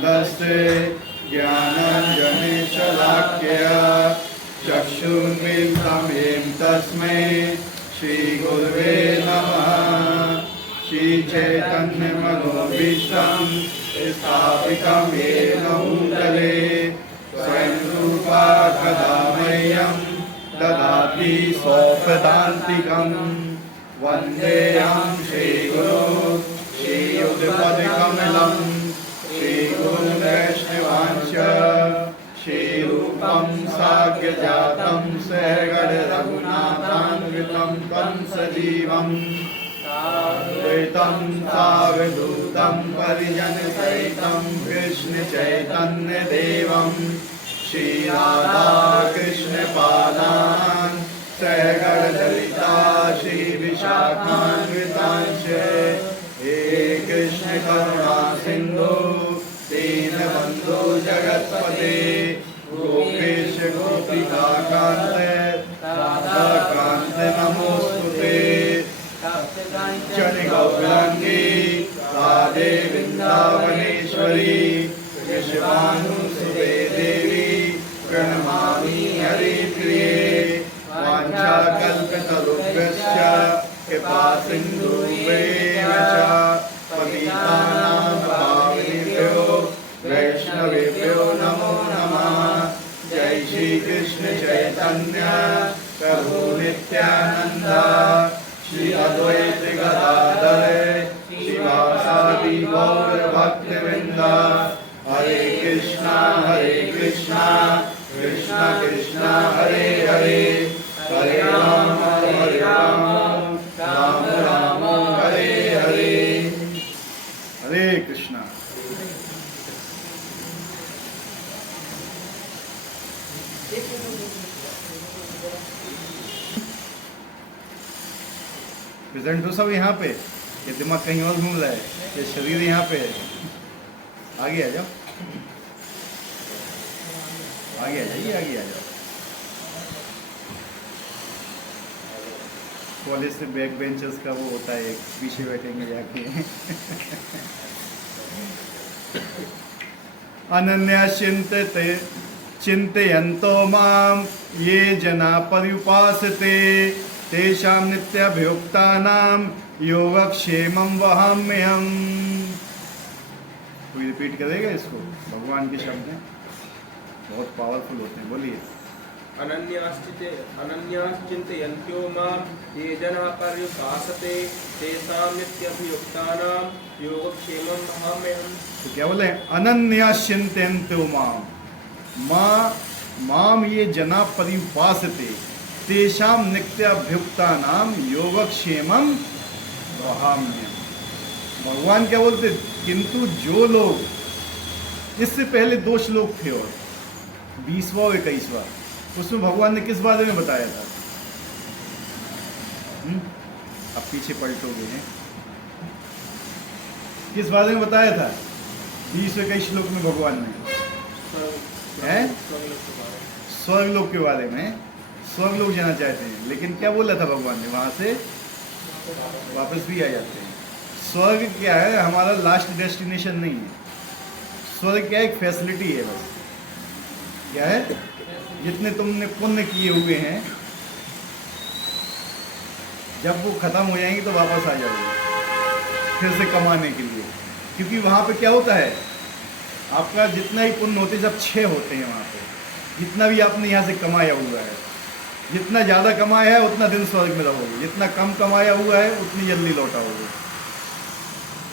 तस्य ज्ञानाञ्जनशलाकया चक्षुर्मिलितं येन तस्मै श्रीगुरवे नमः। श्रीचैतन्यमनोभीष्टं स्थापितं येन भूतले स्वयं रूपा कदा मह्यं ददाति स्वपदान्तिकम्। वन्देऽहं श्रीगुरो श्रीयुगपदकमलं श्रीगुरुवैष्णवांश्च श्रीरूपं साग्रजातं सहगणरघुनाथान्वितं तं सजीवम् साद्वैतं सावधूतं परिजनसहितं कृष्णचैतन्यदेवं श्रीराधाकृष्णपादान् सहगणललिता श्रीविशाखान्वितांश्च हे कृष्ण करुणा सिन्धु दीनबन्धो जगत्पते गोपेश गोपिकान्त राधाकान्त नमोस्तुते। चनि गौरांगी राधे वृंदावनेश्वरी विश्वानुसुते देवी प्रणमामि हरिप्रिये। वाञ्छाकल्पतरुभ्यश्च कृपा सिन्धुभ्येव च पतितानां पावनेभ्यो वैष्णवेभ्यो नमो नमः। जय श्री कृष्ण चैतन्य प्रभु नित्यानंद श्री अद्वैत गदाधर शिवासादि गौर भक्तवृंद। हरे कृष्णा कृष्णा कृष्णा हरे हरे हरे राम राम राम हरे हरे। हरे कृष्णा। प्रेजेंट हो सब यहाँ पे, ये दिमाग कहीं और घूम रहा है, ये शरीर यहाँ पे है। आगे आ जाओ, आगे आ जाइए, आगे आ जाओ। कॉलेज से बैक बेंचर्स का वो होता है, पीछे बैठेंगे जाके। अनन्या चिंतयन्तो माम ये जना पर्युपासते तेषां नित्याभियुक्तानां योगक्षेमं वहाम्यहम्। कोई रिपीट करेगा इसको? भगवान के शब्द हैं, बहुत पावरफुल होते हैं, बोलिए। अनन्याश्चिन्तयन्तो मां ये जनाः पर्युपासते तेषां नित्याभियुक्तानां योगक्षेमं वहाम्यहम्। तो क्या बोले? अनन्याश्चिन्तयन्तो माम ये जना पर्युपासते तेषां नित्याभियुक्तानां योगक्षेमं वहाम्यहम्। भगवान क्या बोलते? किंतु जो लोग, इससे पहले 2 श्लोक थे और 20वां और 21वां, उसमें भगवान ने किस बारे में बताया था? अब पीछे पलटोगे हैं, किस बारे में बताया था? 20 और 21 श्लोक में भगवान ने स्वर्गलोक के बारे में, स्वर्गलोक जाना चाहते हैं, लेकिन क्या बोला था भगवान ने? वहां से वापस भी आ जाते हैं। स्वर्ग क्या है? हमारा लास्ट डेस्टिनेशन नहीं है। स्वर्ग क्या है? एक फैसिलिटी है बस। क्या है? जितने तुमने पुण्य किए हुए हैं, जब वो खत्म हो जाएंगे तो वापस आ जाओगे फिर से कमाने के लिए। क्योंकि वहाँ पे क्या होता है, आपका जितना ही पुण्य होते, जब 6 होते हैं वहाँ पे, जितना भी आपने यहाँ से कमाया हुआ है, जितना ज़्यादा कमाया है उतना दिन स्वर्ग में रहोगे, जितना कम कमाया हुआ है उतनी जल्दी लौटाओगे।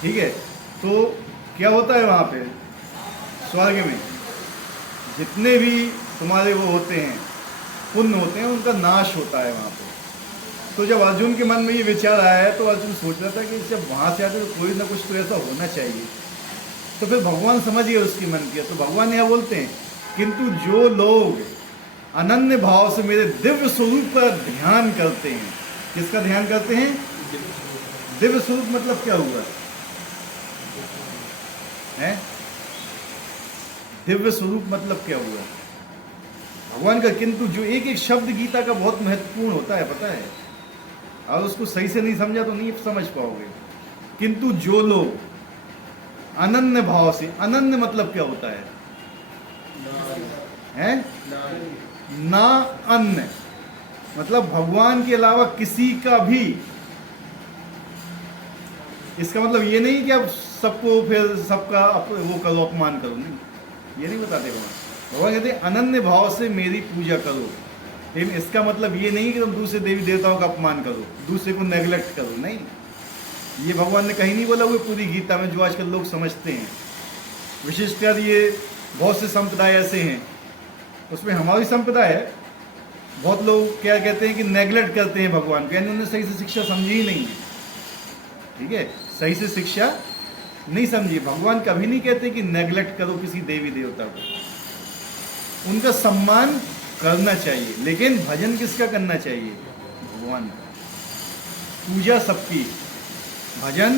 ठीक है? तो क्या होता है वहाँ पे स्वर्ग में, जितने भी तुम्हारे वो होते हैं, पुण्य होते हैं, उनका नाश होता है वहाँ पे। तो जब अर्जुन के मन में ये विचार आया है, तो अर्जुन सोच रहा था कि जब वहाँ से आते तो कोई ना कुछ तो ऐसा होना चाहिए। तो फिर भगवान समझ गए उसके मन की। तो भगवान यहाँ बोलते हैं, किंतु जो लोग अनन्य भाव से मेरे दिव्य स्वरूप पर ध्यान करते हैं। किसका ध्यान करते हैं? दिव्य स्वरूप मतलब क्या हुआ है? दिव्य स्वरूप मतलब क्या हुआ? भगवान का किंतु जो एक एक शब्द गीता का बहुत महत्वपूर्ण होता है, पता है? और उसको सही से नहीं समझा तो नहीं समझ पाओगे। किंतु जो लोग अनन्य भाव से। अनन्य मतलब क्या होता है? हैं? ना अन्य मतलब भगवान के अलावा किसी का भी। इसका मतलब ये नहीं कि आप सबको फिर सबका वो करो, अपमान करो, नहीं, ये नहीं बताते भगवान। भगवान कहते हैं अनन्य भाव से मेरी पूजा करो। लेकिन इसका मतलब ये नहीं कि तुम दूसरे देवी देवताओं का अपमान करो, दूसरे को नेग्लेक्ट करो, नहीं। ये भगवान ने कहीं नहीं बोला हुआ पूरी गीता में, जो आजकल लोग समझते हैं। विशिष्टकर ये बहुत से संप्रदाय ऐसे हैं, उसमें हमारी संप्रदाय है, बहुत लोग क्या कहते हैं कि नेग्लेक्ट करते हैं भगवान को, यानी उन्होंने सही से शिक्षा समझी ही नहीं है। ठीक है, सही से शिक्षा नहीं समझी। भगवान कभी नहीं कहते कि नेग्लेक्ट करो किसी देवी देवता को, उनका सम्मान करना चाहिए, लेकिन भजन किसका करना चाहिए? भगवान का। पूजा सबकी, भजन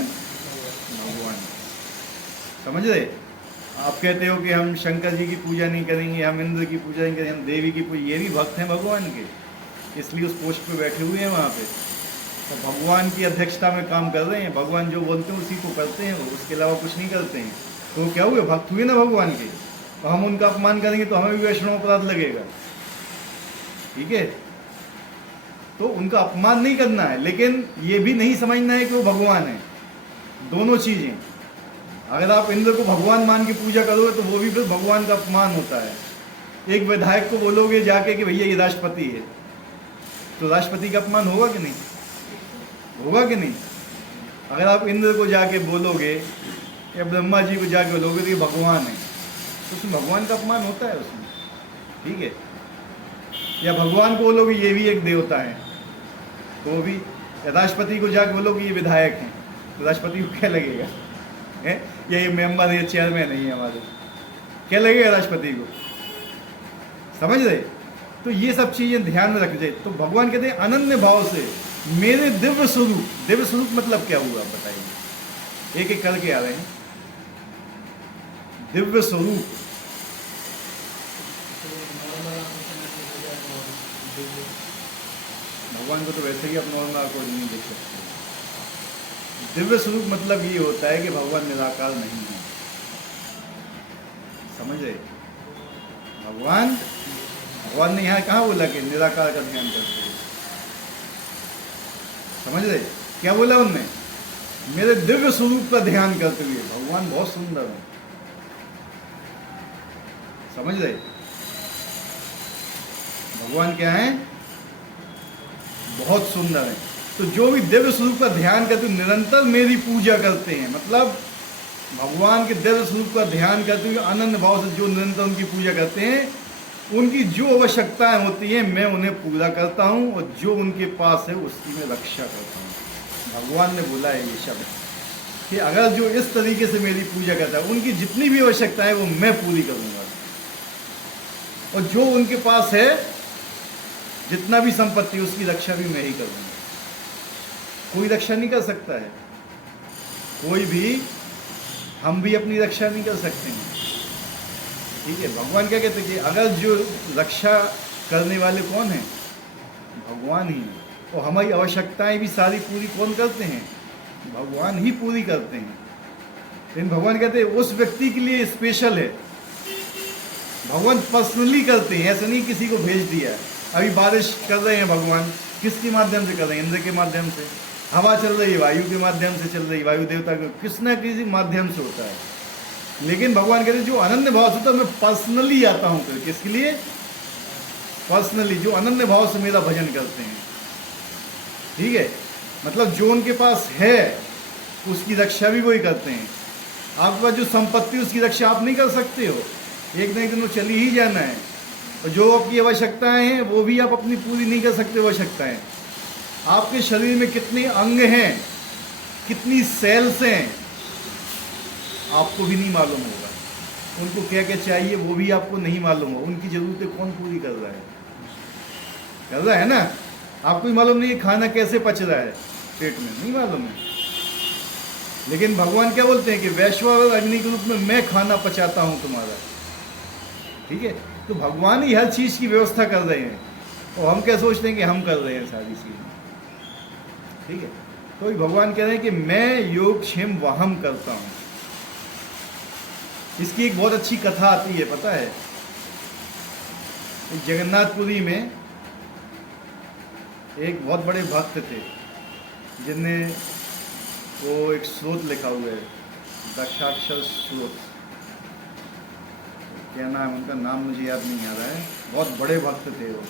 भगवान। समझ रहे? आप कहते हो कि हम शंकर जी की पूजा नहीं करेंगे, हम इंद्र की पूजा नहीं करेंगे, हम देवी की पूजा, ये भी भक्त हैं भगवान के, इसलिए उस पोस्ट पे बैठे हुए हैं वहाँ पे, तो भगवान की अध्यक्षता में काम कर रहे हैं। भगवान जो बोलते हैं उसी को करते हैं वो, उसके अलावा कुछ नहीं करते हैं। तो क्या हुए? भक्त हुए ना भगवान के। तो हम उनका अपमान करेंगे तो हमें भी वैष्णव अपराध लगेगा। ठीक है, तो उनका अपमान नहीं करना है, लेकिन ये भी नहीं समझना है कि वो भगवान है। दोनों चीजें, अगर आप इंद्र को भगवान मान के पूजा करोगे तो वो भी फिर भगवान का अपमान होता है। एक विधायक को बोलोगे जाके कि भैया ये राष्ट्रपति है, तो राष्ट्रपति का अपमान होगा कि नहीं? होगा कि नहीं? अगर आप इंद्र को जाके बोलोगे या ब्रह्मा जी को जाके बोलोगे तो ये भगवान है, तो उसमें भगवान का अपमान होता है उसमें। ठीक है, या भगवान को बोलोगे ये भी एक देवता है, तो भी। या राष्ट्रपति को जाके बोलोगे ये विधायक हैं, तो राष्ट्रपति को क्या लगेगा? है या ये मेंबर है, चेयरमैन नहीं है हमारे, क्या लगेगा राष्ट्रपति को? समझ रहे? तो ये सब चीजें ध्यान में रख जाए। तो भगवान कहते हैं अनन्य भाव से मेरे दिव्य स्वरूप। दिव्य स्वरूप मतलब क्या हुआ बताइए? एक एक करके आ रहे हैं। दिव्य स्वरूप, भगवान को तो वैसे ही आप नॉर्मल को नहीं देख सकते। दिव्य स्वरूप मतलब ये होता है कि भगवान निराकार नहीं है। समझ रहे? भगवान ने यहाँ कहाँ बोला कि निराकार का ध्यान करते हैं? समझ रहे? क्या बोला उनने? मेरे दिव्य स्वरूप का ध्यान करते हुए। भगवान बहुत सुंदर है, समझ रहे? भगवान क्या है? बहुत सुंदर है। तो जो भी दिव्य स्वरूप का ध्यान करते हुए निरंतर मेरी पूजा करते हैं, मतलब भगवान के दिव्य स्वरूप का ध्यान करते हुए अनन्य भाव से जो निरंतर उनकी पूजा करते हैं, उनकी जो आवश्यकताएं होती हैं मैं उन्हें पूरा करता हूं, और जो उनके पास है उसकी मैं रक्षा करता हूं। भगवान ने बोला है ये शब्द कि अगर जो इस तरीके से मेरी पूजा करता है, उनकी जितनी भी आवश्यकता है वो मैं पूरी करूंगा, और जो उनके पास है जितना भी संपत्ति उसकी रक्षा भी मैं ही करूंगा। कोई रक्षा नहीं कर सकता है, कोई भी, हम भी अपनी रक्षा नहीं कर सकते हैं। ठीक है, भगवान क्या कहते हैं कि अगर जो रक्षा करने वाले कौन हैं? भगवान ही है। और हमारी आवश्यकताएं भी सारी पूरी कौन करते हैं? भगवान ही पूरी करते हैं। लेकिन भगवान कहते हैं उस व्यक्ति के लिए स्पेशल है, भगवान पर्सनली करते हैं, ऐसा नहीं किसी को भेज दिया। अभी बारिश कर रहे हैं भगवान, किसके माध्यम से कर रहे हैं? इंद्र के माध्यम से। हवा चल रही है, वायु के माध्यम से चल रही है, वायु देवता के किस न किसी माध्यम से होता है। लेकिन भगवान कहते हैं जो अनन्य भाव से होता है मैं पर्सनली आता हूँ। फिर किसके लिए? पर्सनली, जो अनन्य भाव से मेरा भजन करते हैं। ठीक है, मतलब जो उनके पास है उसकी रक्षा भी वही करते हैं। आपके पास जो संपत्ति उसकी रक्षा आप नहीं कर सकते हो, एक न एक दिन वो चली ही जाना है। और जो आपकी आवश्यकताएं हैं वो भी आप अपनी पूरी नहीं कर सकते आवश्यकताएं। आपके शरीर में कितने अंग हैं, कितनी सेल्स हैं, आपको भी नहीं मालूम होगा। उनको क्या क्या चाहिए वो भी आपको नहीं मालूम होगा। उनकी ज़रूरतें कौन पूरी कर रहा है? कर रहा है ना? आपको ही मालूम नहीं है खाना कैसे पच रहा है पेट में, नहीं मालूम है। लेकिन भगवान क्या बोलते हैं कि वैश्वानर अग्नि के रूप में मैं खाना पचाता हूँ तुम्हारा। ठीक है, तो भगवान ही हर चीज़ की व्यवस्था कर रहे हैं, और हम क्या सोचते हैं कि हम कर रहे हैं सारी चीज़ें। ठीक है, तो भगवान कह रहे हैं कि मैं योगक्षेम वाहम करता हूँ। इसकी एक बहुत अच्छी कथा आती है, पता है? जगन्नाथपुरी में एक बहुत बड़े भक्त थे जिनने वो एक स्रोत लिखा हुआ है, दक्षाक्षर स्रोत, क्या नाम है उनका, नाम मुझे याद नहीं आ रहा है। बहुत बड़े भक्त थे वो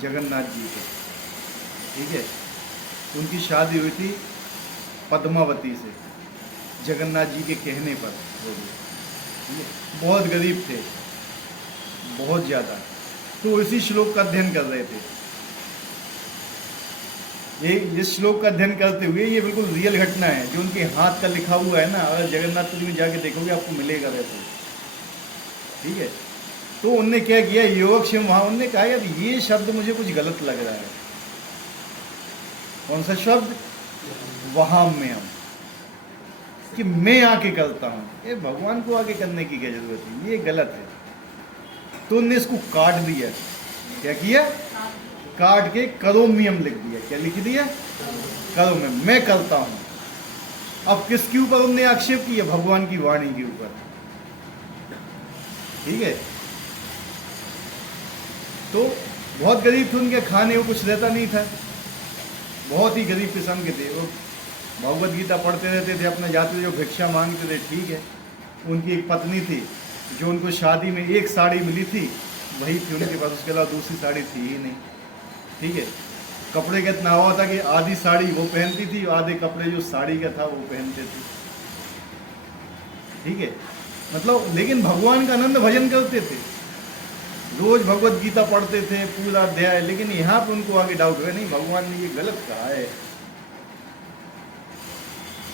जगन्नाथ जी के, ठीक है। उनकी शादी हुई थी पद्मावती से, जगन्नाथ जी के कहने पर वो भी, ठीक है। बहुत गरीब थे, बहुत ज़्यादा। तो इसी श्लोक का अध्ययन कर रहे थे। ये इस श्लोक का अध्ययन करते हुए, ये बिल्कुल रियल घटना है जो उनके हाथ का लिखा हुआ है ना, अगर जगन्नाथपुरी में जाके देखोगे आपको मिलेगा वैसे, ठीक है। तो उनने क्या किया, योगक्षेम, वहाँ उनने कहा यार ये शब्द मुझे कुछ गलत लग रहा है। कौन सा शब्द? वहाँ में हम, कि मैं आके करता हूँ, ये भगवान को आगे करने की क्या जरूरत है, ये गलत है। तो उनने इसको काट दिया। क्या किया? काट के करोम्यम लिख दिया। क्या लिख दिया? करोम्यम, मैं करता हूँ। अब किसके ऊपर उनने आक्षेप किया? भगवान की वाणी के ऊपर, ठीक है। तो बहुत गरीब थे, उनके खाने को कुछ रहता नहीं था, बहुत ही गरीब किस्म के थे। वो भगवत गीता पढ़ते रहते थे, अपने जाते जो भिक्षा मांगते थे, ठीक है। उनकी एक पत्नी थी जो उनको शादी में एक साड़ी मिली थी, वही थी उनके पास, उसके अलावा दूसरी साड़ी थी ही नहीं, ठीक है। कपड़े का इतना हुआ था कि आधी साड़ी वो पहनती थी, आधे कपड़े जो साड़ी का था वो पहनते थे, ठीक है। मतलब लेकिन भगवान का आनंद भजन करते थे, रोज भगवत गीता पढ़ते थे पूरा अध्याय। लेकिन यहाँ पे उनको आगे डाउट हुआ, नहीं भगवान ने ये गलत कहा है।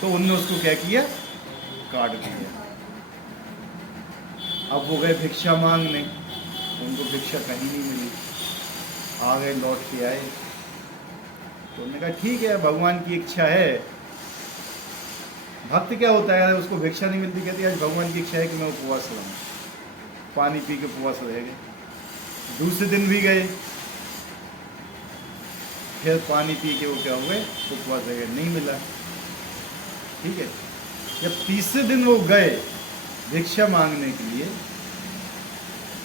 तो उनने उसको क्या किया? काट दिया। अब वो गए भिक्षा मांगने, उनको भिक्षा कहीं नहीं मिली, आ गए, लौट के आए। तो उन्होंने कहा ठीक है, भगवान की इच्छा है। भक्त क्या होता है, उसको भिक्षा नहीं मिलती, कहती आज भगवान की इच्छा है कि मैं उपवास रहूँ, पानी पी के उपवास रह गए। दूसरे दिन भी गए, फिर पानी पी के वो क्या हुए, उपवास रह गए, नहीं मिला, ठीक है। जब तीसरे दिन वो गए भिक्षा मांगने के लिए,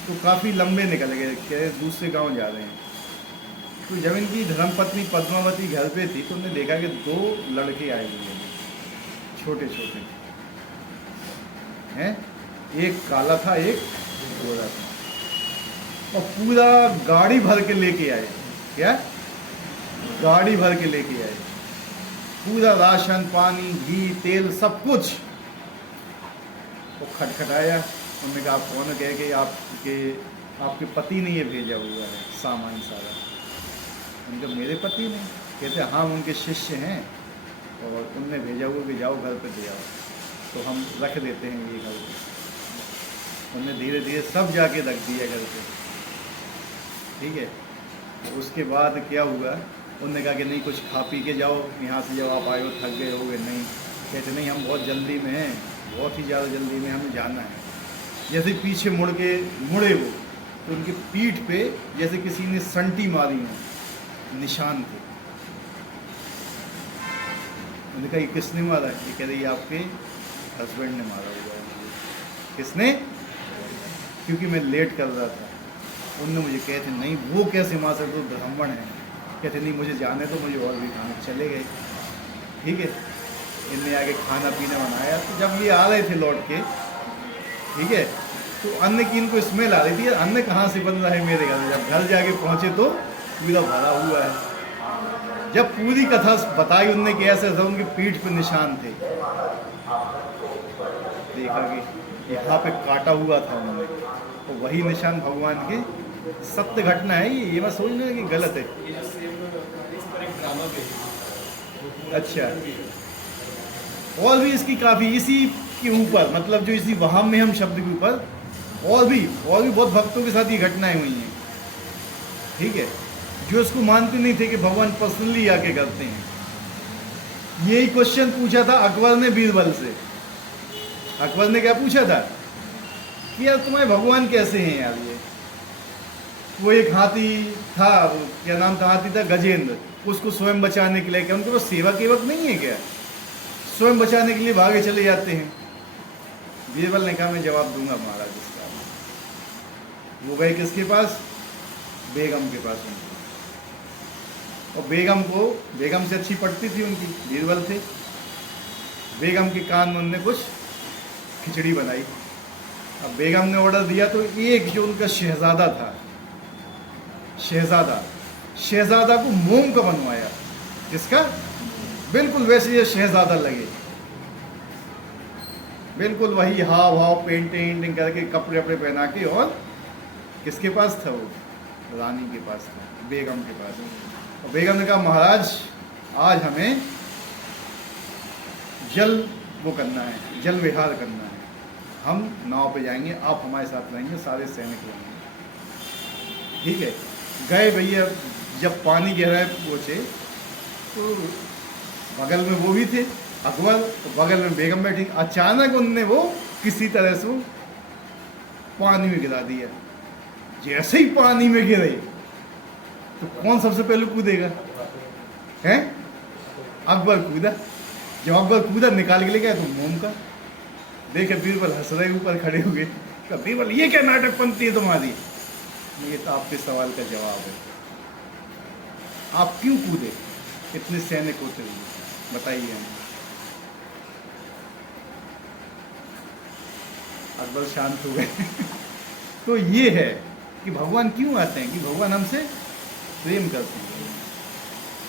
तो काफ़ी लंबे निकल गए, क्या दूसरे गांव जा रहे हैं। तो जब इनकी धर्मपत्नी पद्मावती घर पे थी, तो उन्होंने देखा कि 2 लड़के आए हुए हैं, छोटे छोटे हैं, एक काला था, एक गोरा था, और पूरा गाड़ी भर के लेके आए। क्या? गाड़ी भर के लेके आए, पूरा राशन, पानी, घी, तेल, सब कुछ। वो खटखटाया, उन्होंने कहा आप कौन है? कहे कि आपके पति ने ये भेजा हुआ है सामान सारा। उनके मेरे पति ने? कहते हाँ, उनके शिष्य हैं और उनने भेजा हुआ कि जाओ घर पे दे आओ, तो हम रख देते हैं ये घर पे। उनने धीरे धीरे सब जाके रख दिया घर पे, ठीक है। तो उसके बाद क्या हुआ, उनने कहा कि नहीं कुछ खा पी के जाओ, यहाँ से जब आप आए हो थक गए होगे। नहीं, कहते नहीं हम बहुत जल्दी में हैं, बहुत ही ज़्यादा जल्दी में, हमें जाना है। जैसे पीछे मुड़े वो, तो उनकी पीठ पे जैसे किसी ने संटी मारी हो, निशान थे। उन्होंने कहा ये किसने मारा? ये कह रही आपके हस्बैंड ने मारा हुआ है। किसने? क्योंकि मैं लेट कर रहा था। उनने मुझे कहते नहीं वो कैसे मार सकते, तो ब्राह्मण है। कहते नहीं मुझे जाने तो, मुझे और भी खाना। चले गए, ठीक है। इनने आके खाना पीना बनाया। तो जब ये आ रहे थे लौट के, ठीक है, तो अन्न की इनको स्मेल आ रही थी, अन्न कहाँ से बन रहा है मेरे घर। जब घर जाके पहुँचे तो पूरा भरा हुआ है। जब पूरी कथा बताई उनने कि ऐसे ऐसा उनकी पीठ पे निशान थे, देखा कि यहाँ पे काटा हुआ था उन्होंने, तो वही निशान भगवान के, सत्य घटना है ये मत सोचना कि गलत है। अच्छा, और भी इसकी काफ़ी इसी के ऊपर, मतलब जो इसी वहां में हम शब्द के ऊपर और भी बहुत भक्तों के साथ ये घटनाएं हुई हैं, ठीक है, जो इसको मानते नहीं थे कि भगवान पर्सनली आके करते हैं। यही क्वेश्चन पूछा था अकबर ने बीरबल से। अकबर ने क्या पूछा था कि यार तुम्हारे भगवान कैसे हैं यार। ये वो एक हाथी था, क्या नाम था हाथी था, गजेंद्र। उसको स्वयं बचाने के लिए, क्या उनके पास सेवा केवक नहीं है क्या? स्वयं बचाने के लिए भागे चले जाते हैं। बीरबल ने कहा मैं जवाब दूंगा महाराज इसका। वो गए किसके पास? बेगम के पास उनकी। और बेगम से अच्छी पटती थी उनकी, बीरबल थे। बेगम के कान में उनने कुछ खिचड़ी बनाई। अब बेगम ने ऑर्डर दिया तो एक जो उनका शहजादा था, शहजादा को मोम का बनवाया, जिसका बिल्कुल वैसे ये शहजादा लगे, बिल्कुल वही हाव भाव पेंटिंग करके कपड़े वपड़े पहना के। और किसके पास था वो? रानी के पास था, बेगम के पास। और बेगम ने कहा महाराज आज हमें जल विहार करना है, हम नाव पे जाएंगे, आप हमारे साथ रहेंगे, सारे सैनिक रहेंगे। ठीक है, गए भैया। जब पानी गहराई पहुँचे तो बगल में वो भी थे अकबर, तो बगल में बेगम बैठी। अचानक उनने वो किसी तरह से पानी में गिरा दिया। जैसे ही पानी में गिरे तो कौन सबसे पहले कूदेगा? हैं? अकबर कूदा। जब अकबर कूदा निकाल के ले गया तो मोम का। देखे बीरबल हंस रहे, ऊपर खड़े हो गए। बीरबल ये क्या नाटक पंक्ति है तुम्हारी? ये तो आपके सवाल का जवाब है। आप क्यों कूदे? इतने सैनिक होते हुए बताइए हमें। अकबर शांत हो गए। तो ये है कि भगवान क्यों आते हैं, कि भगवान हमसे प्रेम करते हैं।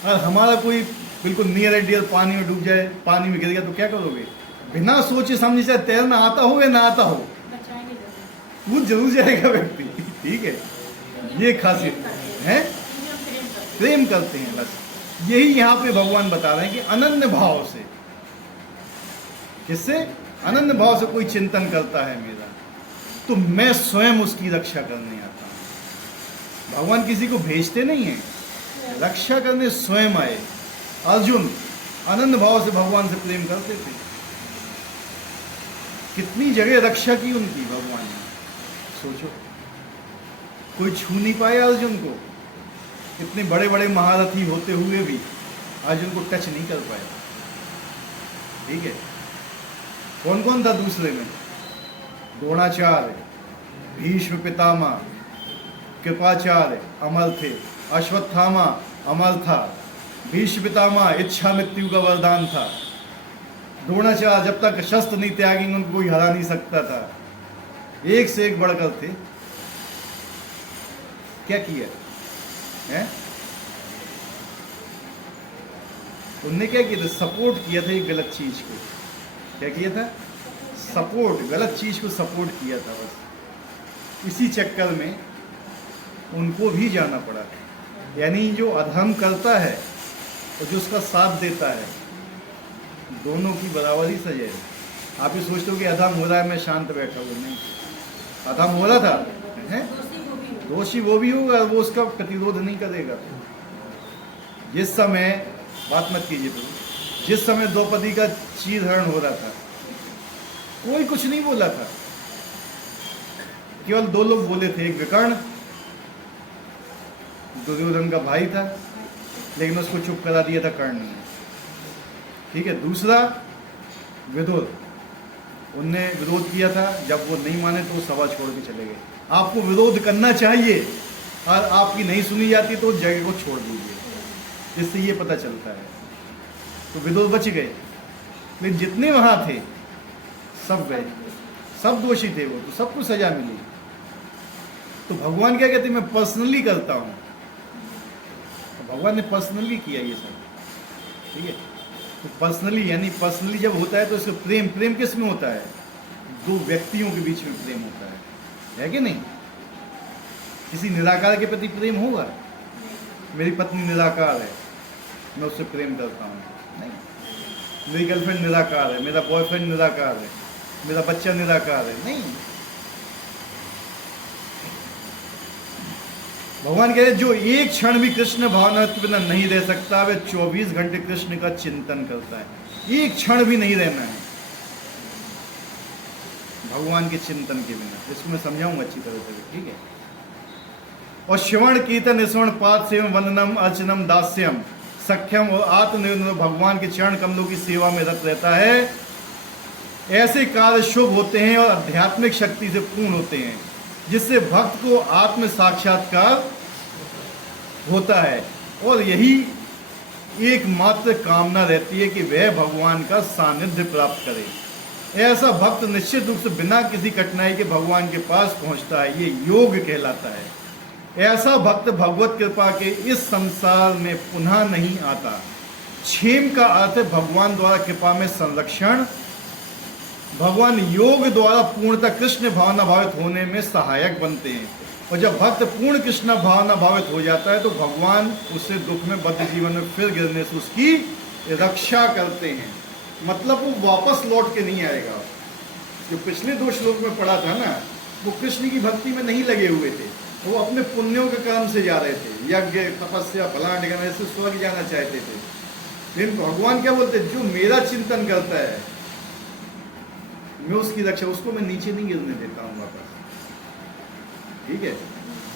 अगर हमारा कोई बिल्कुल नियर एंड डियर पानी में डूब जाए, पानी में गिर गया, तो क्या करोगे? बिना सोचे समझे, चाहे तैरना आता हो या ना आता हो, कूद जरूर जाएगा व्यक्ति। ठीक है, ये खासियत है, प्रेम करते हैं बस। यही यहाँ पे भगवान बता रहे हैं कि अनन्य भाव से, किससे? अनन्य भाव से कोई चिंतन करता है मेरा, तो मैं स्वयं उसकी रक्षा करने आता हूं। भगवान किसी को भेजते नहीं है, रक्षा करने स्वयं आए। अर्जुन अनन्य भाव से भगवान से प्रेम करते थे। कितनी जगह रक्षा की उनकी भगवान ने, सोचो। कोई छू नहीं पाया अर्जुन को। इतने बड़े बड़े महारथी होते हुए भी अर्जुन को टच नहीं कर पाया। ठीक है, कौन कौन था दूसरे में? द्रोणाचार्य, भीष्म पितामह, कृपाचार्य अमर थे, अश्वत्थामा अमर था, भीष्म पितामह इच्छा मृत्यु का वरदान था, द्रोणाचार्य जब तक शस्त्र नहीं त्यागेंगे उनको कोई हरा नहीं सकता था। एक से एक बढ़कर थे। क्या किया है? उनने क्या किया था? सपोर्ट किया था एक गलत चीज को। क्या किया था? सपोर्ट, गलत चीज को सपोर्ट किया था। बस इसी चक्कर में उनको भी जाना पड़ा। यानी जो अधर्म करता है और जो उसका साथ देता है, दोनों की बराबरी सजा है। आप ये सोचते हो कि अधर्म हो रहा है मैं शांत बैठा हूँ, नहीं, अधर्म हो रहा था, है? दोषी वो भी होगा, वो उसका प्रतिरोध नहीं करेगा। जिस समय, बात मत कीजिए प्रभु, जिस समय द्रौपदी का चीरहरण हो रहा था, कोई कुछ नहीं बोला था। केवल दो लोग बोले थे, एक विकर्ण, दुर्योधन का भाई था, लेकिन उसको चुप करा दिया था कर्ण ने। ठीक है, दूसरा विदुर, उनने विरोध किया था, जब वो नहीं माने तो सभा छोड़ के चले गए। आपको विरोध करना चाहिए, और आपकी नहीं सुनी जाती तो जगह को छोड़ दीजिए, जिससे ये पता चलता है। तो विदुर बच गए, लेकिन जितने वहां थे सब गए, सब दोषी थे वो, तो सबको सजा मिली। तो भगवान क्या कहते हैं? मैं पर्सनली करता हूं। तो भगवान ने पर्सनली किया ये सब। ठीक है, तो पर्सनली, यानी पर्सनली जब होता है तो इसका प्रेम, प्रेम किस में होता है? दो व्यक्तियों के बीच में प्रेम होता है कि नहीं? किसी निराकार के प्रति प्रेम होगा? मेरी पत्नी निराकार है, मैं उससे प्रेम करता हूँ, नहीं। मेरी गर्लफ्रेंड निराकार है, मेरा बॉयफ्रेंड निराकार है, मेरा बच्चा निराकार है, नहीं। भगवान कह रहे जो एक क्षण भी कृष्ण भावना के बिना नहीं रह सकता, वह 24 घंटे कृष्ण का चिंतन करता है। एक क्षण भी नहीं रहना है भगवान के चिंतन के बिना। इसको मैं समझाऊंगा अच्छी तरह से, ठीक है। और श्रवण कीर्तन स्मरण पाद सेवम वंदनम अर्चनम दास्यम सख्यम और आत्मनिर्भर, भगवान के चरण कमलों की सेवा में रत रहता है। ऐसे कार्य शुभ होते हैं और आध्यात्मिक शक्ति से पूर्ण होते हैं, जिससे भक्त को आत्म साक्षात्कार होता है। और यही एकमात्र कामना रहती है कि वह भगवान का सानिध्य प्राप्त करे। ऐसा भक्त निश्चित रूप से बिना किसी कठिनाई के भगवान के पास पहुंचता है। ये योग कहलाता है। ऐसा भक्त भगवत कृपा के इस संसार में पुनः नहीं आता। क्षेम का अर्थ है भगवान द्वारा कृपा में संरक्षण। भगवान योग द्वारा पूर्णतः कृष्ण भावना भावित होने में सहायक बनते हैं, और जब भक्त पूर्ण कृष्ण भावना भावित हो जाता है तो भगवान उससे दुख में बद्ध जीवन में फिर गिरने से उसकी रक्षा करते हैं। मतलब वो वापस लौट के नहीं आएगा। जो पिछले 2 श्लोक में पढ़ा था ना, वो कृष्ण की भक्ति में नहीं लगे हुए थे, वो अपने पुण्यों के कर्म से जा रहे थे, यज्ञ तपस्या फलान ढिकाने से स्वर्ग जाना चाहते थे। लेकिन भगवान क्या बोलते, जो मेरा चिंतन करता है मैं उसकी रक्षा, उसको मैं नीचे नहीं गिरने देता हूँ वापस। ठीक है,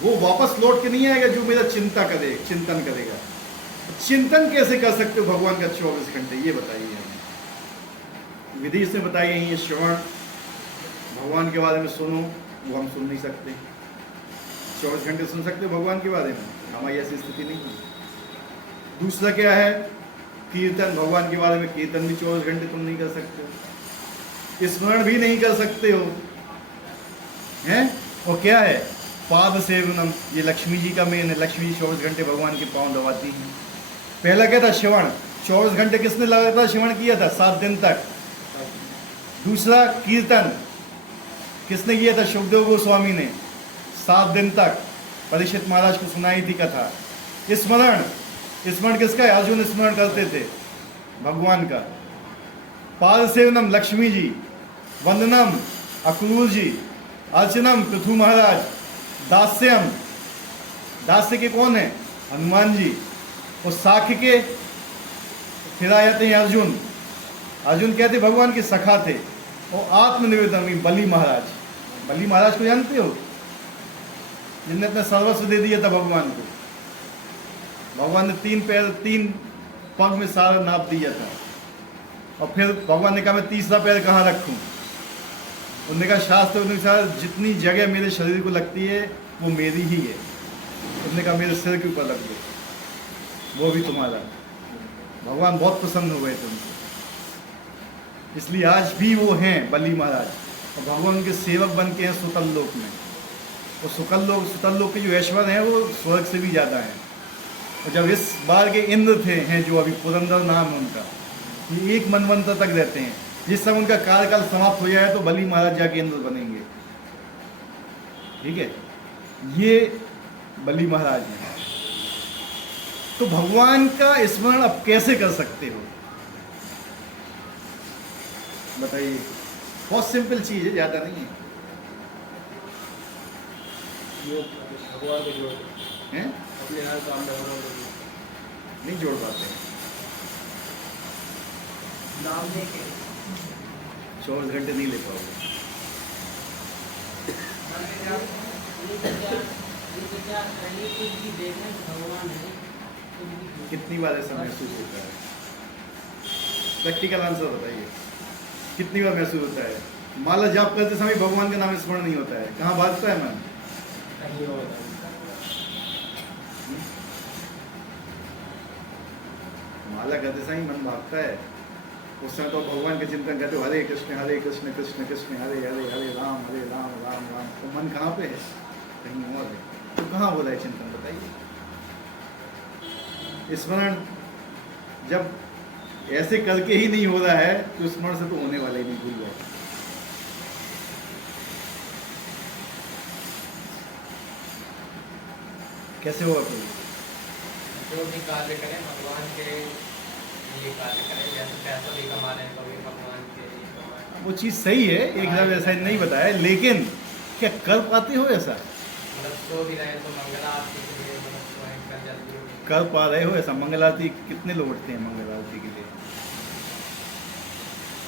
वो वापस लौट के नहीं आएगा जो मेरा चिंतन करेगा। चिंतन कैसे कर सकते हो भगवान का 24 घंटे, ये बताइए हमें। विधि इसमें बताई गई है, श्रवण, भगवान के बारे में सुनो, वो हम सुन नहीं सकते। 24 घंटे सुन सकते हो भगवान के बारे में, हमारी ऐसी स्थिति नहीं है। दूसरा क्या है, कीर्तन, भगवान के बारे में कीर्तन भी 24 घंटे तुम नहीं कर सकते हो, स्मरण भी नहीं कर सकते हो, हैं? और क्या है, पाद सेवनम, ये लक्ष्मी जी का मेन है। लक्ष्मी जी 24 घंटे भगवान के पाँव दबाती हैं। पहला क्या था, श्रवण, 24 घंटे किसने लगातार श्रवण किया था, 7 दिन तक। दूसरा कीर्तन, किसने किया था, सुखदेव गोस्वामी ने, 7 दिन तक परीक्षित महाराज को सुनाई थी कथा। स्मरण, स्मरण किसका है, अर्जुन स्मरण करते थे भगवान का। पाद सेवनम लक्ष्मी जी, वंदनम अक्रूर जी, अर्चनम पृथु महाराज, दास्यम, दास्य के कौन है, हनुमान जी, और साख्य के फिर आ जाते हैं अर्जुन। अर्जुन कहते भगवान के सखा थे। और आत्मनिवेदन बलि महाराज, बलि महाराज को जानते हो, जिनने अपना सर्वस्व दे दिया था भगवान को। भगवान ने 3 पैर 3 पग में सारा नाप दिया था, और फिर भगवान ने कहा मैं तीसरा पैर कहाँ रखूं। उन्होंने कहा शास्त्र अनुसार जितनी जगह मेरे शरीर को लगती है वो मेरी ही है। उन्होंने कहा मेरे सिर के ऊपर लग गए, वो भी तुम्हारा। भगवान बहुत प्रसन्न हो गए तुमसे, इसलिए आज भी वो हैं बलि महाराज, और भगवान के सेवक बन के हैं सुतल लोक में। और सुतल लोक के जो ऐश्वर्य हैं वो स्वर्ग से भी ज़्यादा हैं। और जब इस बार के इंद्र थे, हैं जो अभी पुरंदर नाम है उनका, ये 1 मनवंतर तक रहते हैं। जिस समय उनका कार्यकाल समाप्त हो जाए तो बलि महाराज जाके इंद्र बनेंगे। ठीक है, ये बलि महाराज हैं। तो भगवान का स्मरण अब कैसे कर सकते हो, बताइए। बहुत सिंपल चीज है, ज्यादा नहीं है। भगवान को जोड़ हैं? अपने हर काम में भगवान को नहीं जोड़ पाते हैं। नाम लेके 24 घंटे नहीं ले पाओगे। कितनी बार ऐसा महसूस होता है, प्रैक्टिकल आंसर बताइए, कितनी बार महसूस होता है। माला जाप करते समय भगवान का नाम स्मरण नहीं होता है, कहाँ भागता है मन, माला करते समय मन भागता है। उस समय तो भगवान के चिंतन करते हो, हरे कृष्ण कृष्ण कृष्ण हरे हरे, हरे राम राम राम। तो मन कहाँ पे है, कहीं और है। तो कहाँ हो रहा है चिंतन, बताइए। स्मरण जब ऐसे करके ही नहीं हो रहा है तो स्मरण से तो होने वाला ही नहीं, भूल जाए। कैसे होगा कोई, जो भी कार्य करें भगवान के लिए कार्य करें, जैसे पैसा भी कमा रहे हैं तो भी भगवान के लिए कमाएं। वो चीज़ सही है, एक दफा ऐसा नहीं बताया, लेकिन क्या कर पाते हो ऐसा, मतलब सो भी रहे तो मंगला आरती के लिए मतलब स्वयं कर जल्दी कर पा रहे हो ऐसा। मंगल आरती कितने लोग उठते हैं मंगल आरती के लिए,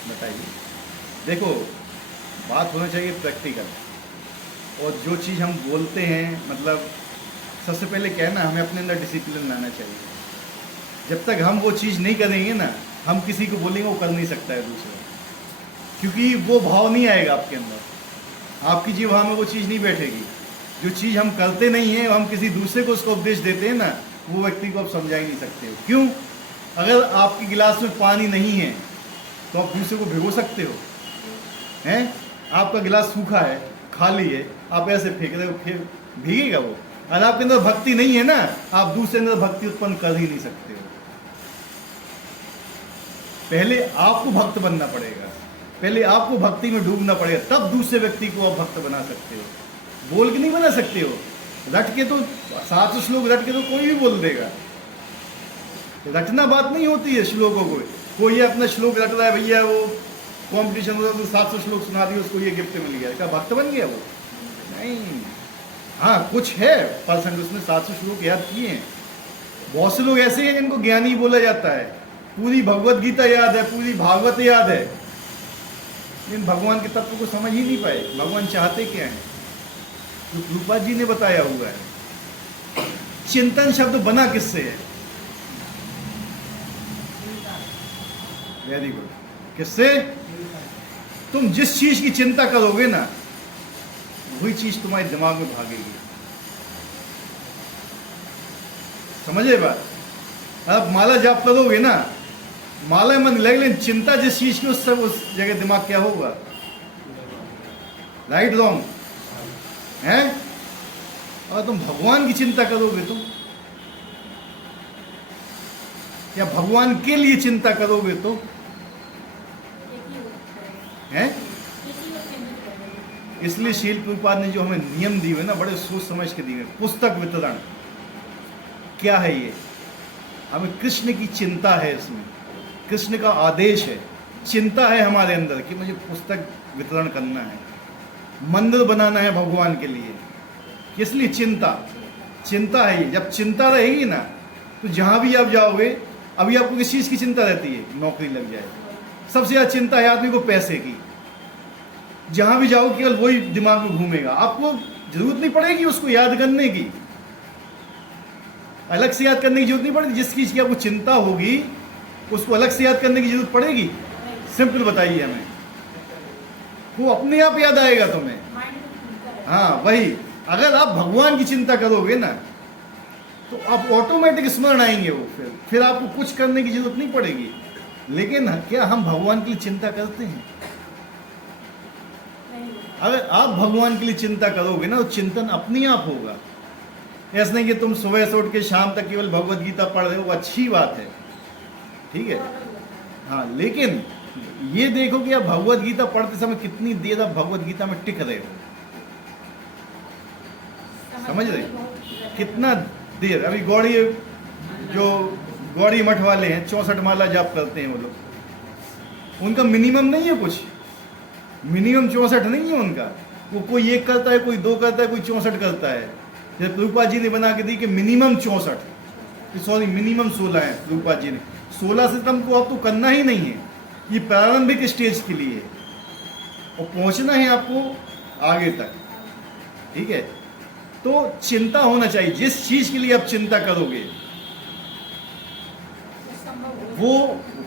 बताइए। देखो, बात होना चाहिए प्रैक्टिकल, और जो चीज़ हम बोलते हैं, मतलब सबसे पहले क्या है ना, हमें अपने अंदर डिसिप्लिन लाना चाहिए। जब तक हम वो चीज़ नहीं करेंगे ना, हम किसी को बोलेंगे वो कर नहीं सकता है दूसरा। क्योंकि वो भाव नहीं आएगा आपके अंदर, आपकी जीवा में वो चीज़ नहीं बैठेगी। जो चीज़ हम करते नहीं हैं, हम किसी दूसरे को उसका उपदेश देते हैं ना, वो व्यक्ति को आप समझा ही नहीं सकते हो। क्यों? अगर आपके गिलास में पानी नहीं है तो आप दूसरे को भिगो सकते हो? हैं? आपका गिलास सूखा है, खाली है, आप ऐसे फेंक रहे हो, फिर भीगेगा वो? अगर आपके अंदर भक्ति नहीं है ना, आप दूसरे अंदर भक्ति उत्पन्न कर ही नहीं सकते हो। पहले आपको भक्त बनना पड़ेगा, पहले आपको भक्ति में डूबना पड़ेगा, तब दूसरे व्यक्ति को आप भक्त बना सकते हो। बोल के नहीं बना सकते हो। रट के तो 7 श्लोक रट के तो कोई भी बोल देगा। रटना बात नहीं होती है श्लोकों को। कोई अपना श्लोक रट रहा है, भैया वो कंपटीशन होता तो 700 श्लोक सुना दिए, उसको ये गिफ्ट मिल गया, क्या भक्त बन गया वो? नहीं। हाँ, कुछ है पर्सन उसने 700 श्लोक याद किए हैं। बहुत से लोग ऐसे हैं जिनको ज्ञानी बोला जाता है, पूरी भगवत गीता याद है, पूरी भागवत याद है, लेकिन भगवान के तत्व को समझ ही नहीं पाए। भगवान चाहते क्या है? जो रूपा जी ने बताया हुआ है। चिंतन शब्द बना किससे है? Very good. किससे? तुम जिस चीज की चिंता करोगे ना, वही चीज तुम्हारे दिमाग में भागेगी। समझे बात? आप माला जाप करोगे ना, माला मन लगे, लेकिन चिंता जिस चीज की, उससे उस जगह दिमाग क्या होगा? राइट रॉन्ग है? और तुम भगवान की चिंता करोगे तो, या भगवान के लिए चिंता करोगे तो है। इसलिए शील प्रभुपाद ने जो हमें नियम दिए हुए ना, बड़े सोच समझ के दिए। पुस्तक वितरण क्या है ये? हमें कृष्ण की चिंता है, इसमें कृष्ण का आदेश है, चिंता है हमारे अंदर कि मुझे पुस्तक वितरण करना है, मंदिर बनाना है भगवान के लिए। किस लिए? चिंता है ये। जब चिंता रहेगी ना, तो जहां भी आप जाओगे, अभी आपको किस चीज की चिंता रहती है? नौकरी लग जाए। सबसे ज्यादा चिंता है आदमी को पैसे की। जहां भी जाओ केवल वही दिमाग में घूमेगा, आपको जरूरत नहीं पड़ेगी उसको याद करने की, अलग से याद करने की जरूरत नहीं पड़ेगी। जिस चीज की आपको चिंता होगी उसको अलग से याद करने की जरूरत पड़ेगी? सिंपल बताइए हमें, वो अपने आप याद आएगा तुम्हें। हाँ वही, अगर आप भगवान की चिंता करोगे ना, तो आप ऑटोमेटिक स्मरण आएंगे वो, फिर आपको कुछ करने की जरूरत नहीं पड़ेगी। लेकिन क्या हम भगवान के लिए चिंता करते हैं? अगर आप भगवान के लिए चिंता करोगे ना, तो चिंतन अपने आप होगा। ऐसा नहीं कि तुम सुबह से उठ के शाम तक केवल भगवत गीता पढ़ रहे हो, वो अच्छी बात है, ठीक है, हाँ, लेकिन ये देखो कि आप भगवत गीता पढ़ते समय कितनी देर आप भगवत गीता में टिक रहे हो। समझ रहे? कितना देर? अभी गौड़ी मठ वाले हैं, 64 माला जाप करते हैं वो लोग। उनका मिनिमम नहीं है कुछ, मिनिमम 64 नहीं है उनका। वो कोई 1 करता है, कोई 2 करता है, कोई 64 करता है। जब प्रभुपाद जी ने बना के दी कि मिनिमम 64, सॉरी मिनिमम 16 है, प्रभुपाद जी ने 16 से कम को अब तो करना ही नहीं है। ये प्रारंभिक स्टेज के लिए और पहुंचना है आपको आगे तक, ठीक है। तो चिंता होना चाहिए। जिस चीज के लिए आप चिंता करोगे वो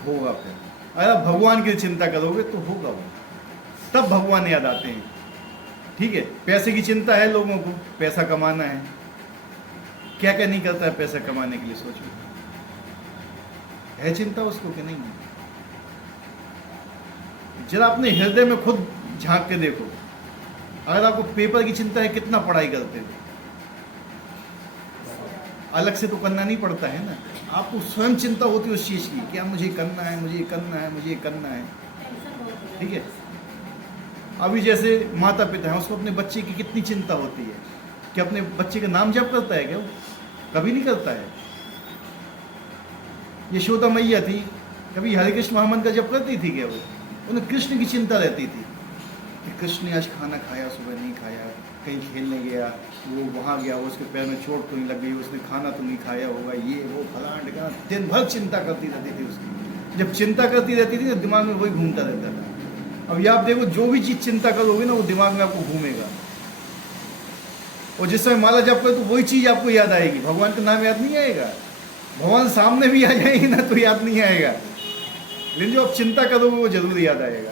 होगा। फिर अगर आप भगवान की चिंता करोगे तो होगा वो, तब भगवान याद आते हैं, ठीक है। पैसे की चिंता है लोगों को, पैसा कमाना है, क्या क्या नहीं करता है पैसा कमाने के लिए, सोचो, है चिंता उसको कि नहीं है? जरा अपने हृदय में खुद झांक के देखो। अगर आपको पेपर की चिंता है, कितना पढ़ाई करते हो? अलग से तो करना नहीं पड़ता है ना, आपको स्वयं चिंता होती है उस चीज की, क्या मुझे करना है, मुझे करना है, मुझे करना है, ठीक है। अभी जैसे माता पिता हैं, उसको अपने बच्चे की कितनी चिंता होती है कि अपने बच्चे का नाम जप करता है क्या वो? कभी नहीं करता है। यशोदा मैया थी, कभी हरे कृष्ण महामंत्र का जप करती थी क्या वो? उन्हें कृष्ण की चिंता रहती थी कि कृष्ण ने आज खाना खाया, सुबह नहीं खाया, कहीं खेलने गया, वो वहाँ गया, उसके पैर में चोट तो नहीं लग गई, उसने खाना तो नहीं खाया होगा, ये वो फलां ढिकाना, दिन भर चिंता करती रहती थी उसकी। जब चिंता करती रहती थी तो दिमाग में वही घूमता रहता था। अब ये आप देखो, जो भी चीज़ चिंता करोगे ना, वो दिमाग में आपको घूमेगा, और जिस समय माला जप करो तो वही चीज़ आपको याद आएगी, भगवान का नाम याद नहीं आएगा। भगवान सामने भी आ जाएगी ना तो याद नहीं आएगा, लेकिन जो आप चिंता करोगे वो जरूर याद आएगा।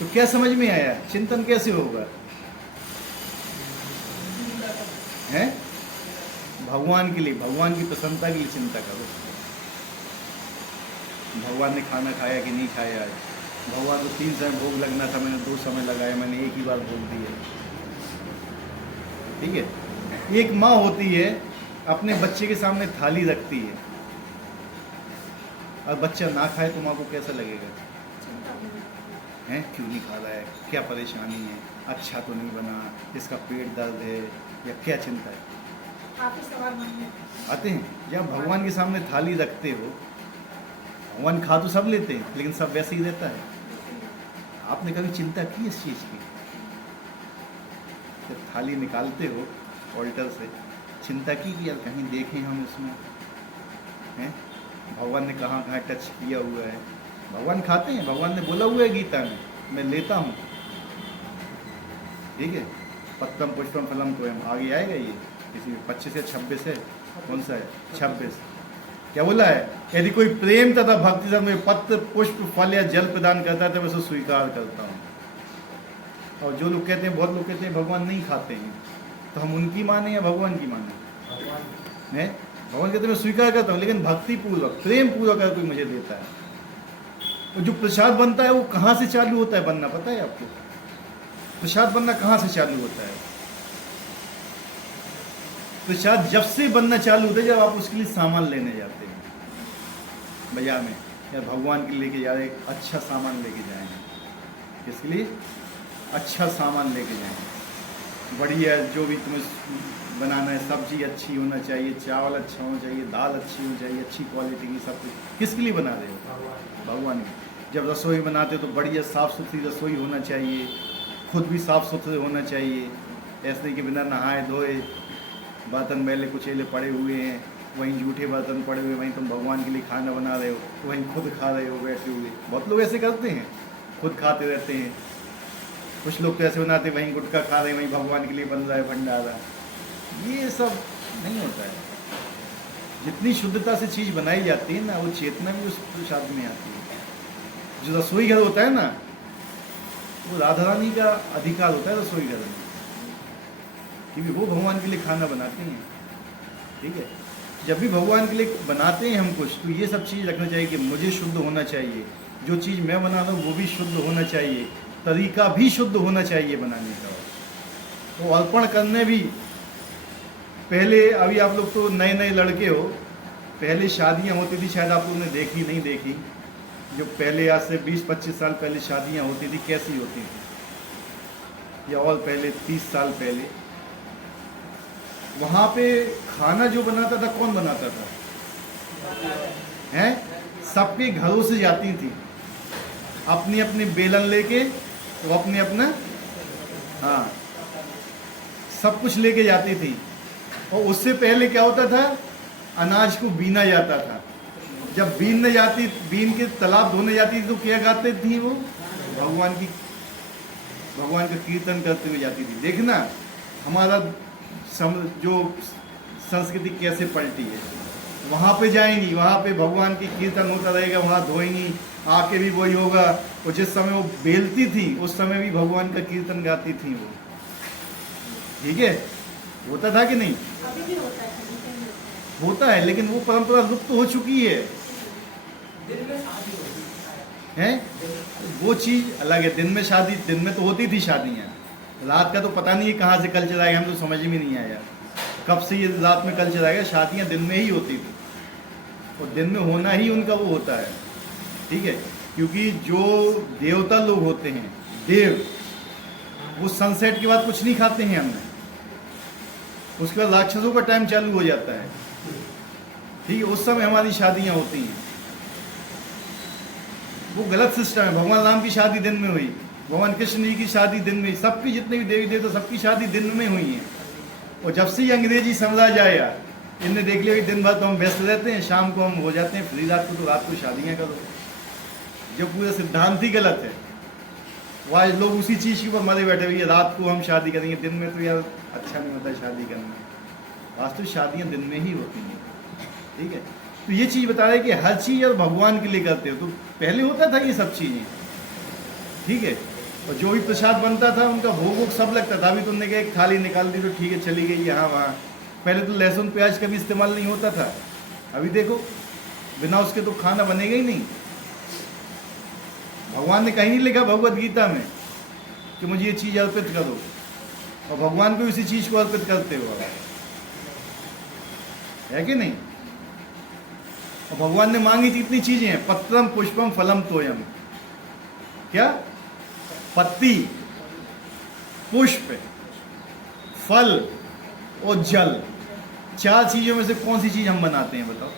तो क्या समझ में आया, चिंतन कैसे होगा? हैं? भगवान के लिए, भगवान की प्रसन्नता के लिए चिंता करो। भगवान ने खाना खाया कि नहीं खाया आज? भगवान को 3 समय भोग लगना था, मैंने 2 समय लगाया, मैंने एक ही बार भोग दिए। ठीक है। एक माँ होती है, अपने बच्चे के सामने थाली रखती है, और बच्चा ना खाए तो माँ को कैसा लगेगा? हैं, क्यों नहीं खा रहा है, क्या परेशानी है, अच्छा तो नहीं बना, इसका पेट दर्द है, या क्या चिंता है? काफी सवाल मन में आते हैं। जब भगवान के सामने थाली रखते हो, भगवान खा तो सब लेते हैं, लेकिन सब वैसे ही रहता है। आपने कभी चिंता की इस चीज़ की? जब थाली निकालते हो ऑल्टर से, चिंता की कि यार कहीं देखें हम इसमें, हैं भगवान ने कहाँ कहाँ टच किया हुआ है? भगवान खाते हैं, भगवान ने बोला हुआ है गीता में, मैं लेता हूँ। ठीक है। पत्रम पुष्पम फलम तो आगे आएगा ये, किसी 25 या 26 है, कौन सा है? 26। क्या बोला है? यदि कोई प्रेम तथा भक्ति से में पत्र पुष्प फल या जल प्रदान करता है तो मैं उसे स्वीकार करता हूँ। और जो लोग कहते हैं, बहुत लोग कहते हैं भगवान नहीं खाते हैं, तो हम उनकी माने या भगवान की माने? है भगवान कहते हैं मैं स्वीकार करता हूँ, लेकिन भक्ति पूर्वक, प्रेम पूर्वक अगर कोई मुझे देता है। और जो प्रसाद बनता है वो कहाँ से चालू होता है बनना, पता है आपको? प्रसाद बनना कहाँ से चालू होता है? प्रसाद जब से बनना चालू होता है जब आप उसके लिए सामान लेने जाते हैं बाजार में, या भगवान के लिए लेके जा रहे, अच्छा सामान लेके जाएंगे। किसके लिए? अच्छा सामान लेके जाएंगे, बढ़िया, जो भी तुम्हें बनाना है, सब्जी अच्छी होना चाहिए, चावल अच्छा होना चाहिए, दाल अच्छी होनी चाहिए, अच्छी क्वालिटी की, सब कुछ किसके लिए बना रहे हो? भगवान की। जब रसोई बनाते हो तो बढ़िया साफ़ सुथरी रसोई होना चाहिए, खुद भी साफ़ सुथरे होना चाहिए। ऐसे नहीं कि बिना नहाए धोए बर्तन मैले कुचेले पड़े हुए हैं, वहीं जूठे बर्तन पड़े हुए, वहीं तुम भगवान के लिए खाना बना रहे हो, वहीं खुद खा रहे हो बैठे हुए। बहुत लोग ऐसे करते हैं, खुद खाते रहते हैं। कुछ लोग तो ऐसे बनाते हैं, वहीं गुटखा खा रहे हैं, वहीं भगवान के लिए बन रहा है भंडारा। ये सब नहीं होता है। जितनी शुद्धता से चीज़ बनाई जाती है ना, वो चेतना भी उस प्रसाद में आती है। जो रसोई घर होता है ना, वो राधा रानी का अधिकार होता है रसोई घर में, क्योंकि वो भगवान के लिए खाना बनाते हैं। ठीक है। जब भी भगवान के लिए बनाते हैं हम कुछ, तो ये सब चीज़ रखना चाहिए कि मुझे शुद्ध होना चाहिए, जो चीज़ मैं बना रहा हूँ वो भी शुद्ध होना चाहिए, तरीका भी शुद्ध होना चाहिए बनाने का। तो अर्पण करने भी पहले, अभी आप लोग तो नए नए लड़के हो, पहले शादियाँ होती थी, शायद आप लोगों ने देखी नहीं देखी, जो पहले आज से 20-25 साल पहले शादियाँ होती थी, कैसी होती थी, या और पहले 30 साल पहले, वहाँ पे खाना जो बनाता था, कौन बनाता था? हैं? सबके घरों से जाती थी, अपनी अपनी बेलन लेके, तो अपने अपना, हाँ, सब कुछ लेके जाती थी। और उससे पहले क्या होता था? अनाज को बीना जाता था। जब बीनने जाती, बीन के तालाब धोने जाती थी, तो क्या गाते थी वो? भगवान का कीर्तन करते हुए जाती थी। देखना हमारा जो संस्कृति कैसे पलटी है। वहाँ पे जाएंगी, वहाँ पे भगवान की कीर्तन होता रहेगा, वहाँ धोएंगी, आके भी वही होगा। और जिस समय वो बेलती थी उस समय भी भगवान का कीर्तन गाती थी वो। ठीक है, होता था कि नहीं? अभी भी होता है, कहीं कहीं होता होता है, लेकिन वो परंपरा लुप्त हो चुकी है। दिन में शादी होती हैं? वो चीज़ अलग है। दिन में शादी, दिन में तो होती थी शादियाँ, रात का तो पता नहीं है कहाँ से कल्चर आएगा, हम तो समझ में नहीं आया कब से ये रात में कल्चर आएगा। शादियाँ दिन में ही होती थी, और दिन में होना ही उनका वो होता है। ठीक है, क्योंकि जो देवता लोग होते हैं, देव, वो सनसेट के बाद कुछ नहीं खाते हैं हमने, उसके बाद राक्षसों का टाइम चालू हो जाता है। ठीक है, उस समय हमारी शादियाँ होती हैं। वो गलत सिस्टम है। भगवान राम की शादी दिन में हुई, भगवान कृष्ण जी की शादी दिन में, सबकी जितने भी देवी देवता सबकी शादी दिन में हुई है। और जब से ये अंग्रेजी साम्राज्य आया, इनने देख लिया कि दिन भर तो हम व्यस्त रहते हैं, शाम को हम हो जाते हैं फ्री, रात को तो रात को शादियाँ करो। जो पूरा सिद्धांत ही गलत है। वो आज लोग उसी चीज़ के ऊपर मरे बैठे हुए, रात को हम शादी करेंगे, दिन में तो यार अच्छा नहीं होता है शादी करना। वास्तव शादियाँ दिन में ही होती हैं। ठीक है, तो ये चीज़ बता रहे हैं कि हर चीज़ और भगवान के लिए करते हो। तो पहले होता था ये सब चीज़ें। ठीक है, और जो भी प्रसाद बनता था उनका भोग वोग सब लगता था। अभी तुमने कहा एक थाली निकाल दी तो ठीक है, चली गई यहाँ वहाँ। पहले तो लहसुन प्याज का भी इस्तेमाल नहीं होता था। अभी देखो बिना उसके तो खाना बनेगा ही नहीं। भगवान ने कहीं नहीं लिखा भगवत गीता में कि मुझे ये चीज़ अर्पित करो, और भगवान को उसी चीज़ को अर्पित करते हो, है कि नहीं? और भगवान ने मांगी थी इतनी चीजें हैं, पत्रम पुष्पम फलम तोयम। क्या? पत्ती, पुष्प, फल और जल, 4 चीजों में से कौन सी चीज हम बनाते हैं बताओ?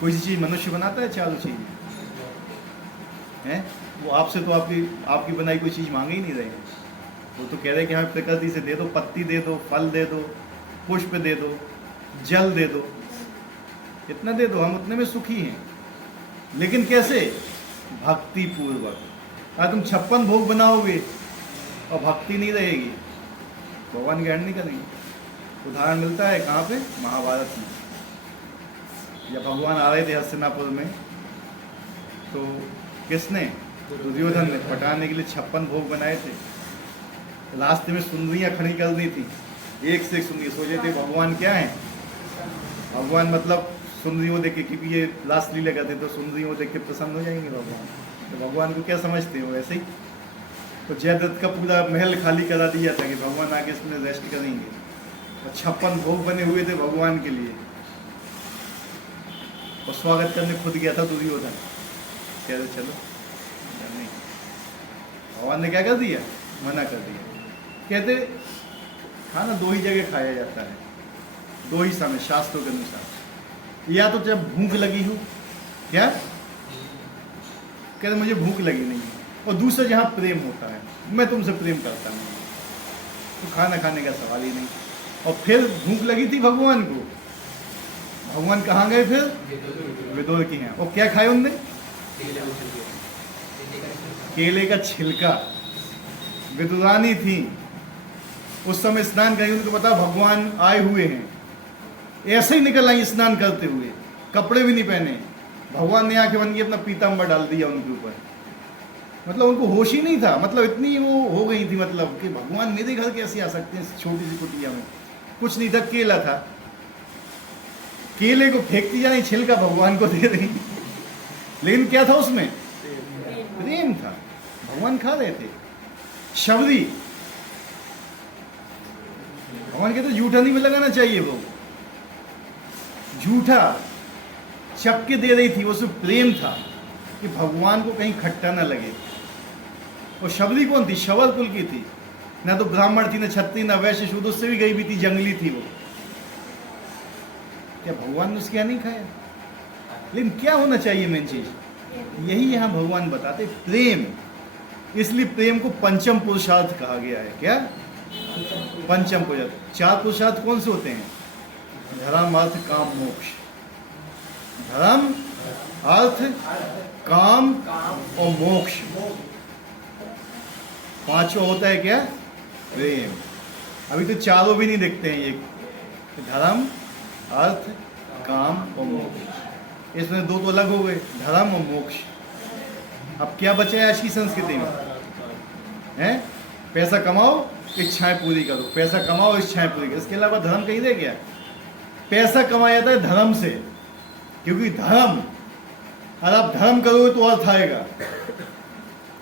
कोई सी चीज मनुष्य बनाता है? 4 चीज हैं। वो आपसे तो आपकी बनाई कोई चीज मांग ही नहीं रहे। वो तो कह रहे हैं कि हमें प्रकृति से दे दो, पत्ती दे दो, फल दे दो, पुष्प दे दो, जल दे दो, इतना दे दो, हम उतने में सुखी हैं। लेकिन कैसे? भक्ति पूर्वक। अगर तुम 56 भोग बनाओगे और भक्ति नहीं रहेगी, भगवान ग्रहण नहीं करेंगे। उदाहरण मिलता है कहाँ पे? महाभारत में। जब भगवान आ रहे थे हस्तिनापुर में, तो किसने? दुर्योधन ने पटाने के लिए 56 भोग बनाए थे। रास्ते में सुंदरियाँ खड़ी कर दी थी, एक से एक सुंदरी। सोचे थे भगवान क्या है? भगवान मतलब सुंदरियों देख के, क्योंकि ये लास्ट लीला करते तो सुंदरियों देख के प्रसन्न हो जाएंगे भगवान। तो भगवान को क्या समझते हो? ऐसे ही तो जयद्रथ का पूरा महल खाली करा दिया था कि भगवान आके इसमें रेस्ट करेंगे। और 56 भोग बने हुए थे भगवान के लिए, और स्वागत करने खुद गया था दुर्योधन। कह रहे चलो नहीं, भगवान ने क्या कर दिया? मना कर दिया। कहते खाना 2 ही जगह खाया जाता है, 2 ही समय शास्त्रों के अनुसार। या तो जब भूख लगी हो, क्या कहते मुझे भूख लगी नहीं है, और दूसरा जहाँ प्रेम होता है, मैं तुमसे प्रेम करता हूँ, तो खाना खाने का सवाल ही नहीं। और फिर भूख लगी थी भगवान को, भगवान कहाँ गए फिर? विदुर के यहाँ। और क्या खाए उनने? केले का छिलका। विदुरानी थी उस समय, स्नान करेंगे, उनको पता भगवान आए हुए हैं, ऐसे ही निकल आई स्नान करते हुए, कपड़े भी नहीं पहने। भगवान ने आके बन के अपना पीताम्बर डाल दिया उनके ऊपर। मतलब उनको होश ही नहीं था, मतलब इतनी वो हो गई थी, मतलब कि भगवान मेरे घर कैसे आ सकते हैं छोटी सी कुटिया में। कुछ नहीं था, केला था, केले को फेंकती जानी, छिलका भगवान को दे रही। लेकिन क्या था उसमें? प्रेम था, भगवान खा रहे थे। शबरी, भगवान कहते जूठा नहीं लगाना चाहिए, वो झूठा चप के दे रही थी, उसमें प्रेम था कि भगवान को कहीं खट्टा ना लगे। और शबरी कौन थी? शबर कुल की थी, ना तो ब्राह्मण थी, ना क्षत्रिय, ना वैश्य शूद्र, उससे भी गई भी थी, जंगली थी वो। क्या भगवान ने उसके यहाँ नहीं खाया? लेकिन क्या होना चाहिए मेन चीज? यही यहाँ भगवान बताते, प्रेम। इसलिए प्रेम को पंचम पुरुषार्थ कहा गया है। क्या? पंचम पुरुषार्थ। 4 पुरुषार्थ कौन से होते हैं? धर्म, अर्थ, काम, मोक्ष। धर्म, अर्थ, काम और मोक्ष। 5वां होता है क्या? प्रेम। अभी तो 4 भी नहीं दिखते हैं ये, धर्म, अर्थ, काम और मोक्ष। इसमें 2 तो अलग हो गए, धर्म और मोक्ष। अब क्या बचा है आज की संस्कृति में? हैं? पैसा कमाओ, इच्छाएं पूरी करो, पैसा कमाओ, इच्छाएं पूरी करो। इसके अलावा धर्म कहीं रह गया? पैसा कमाया जाता है धर्म से, क्योंकि धर्म, अगर आप धर्म करोगे तो अर्थ आएगा।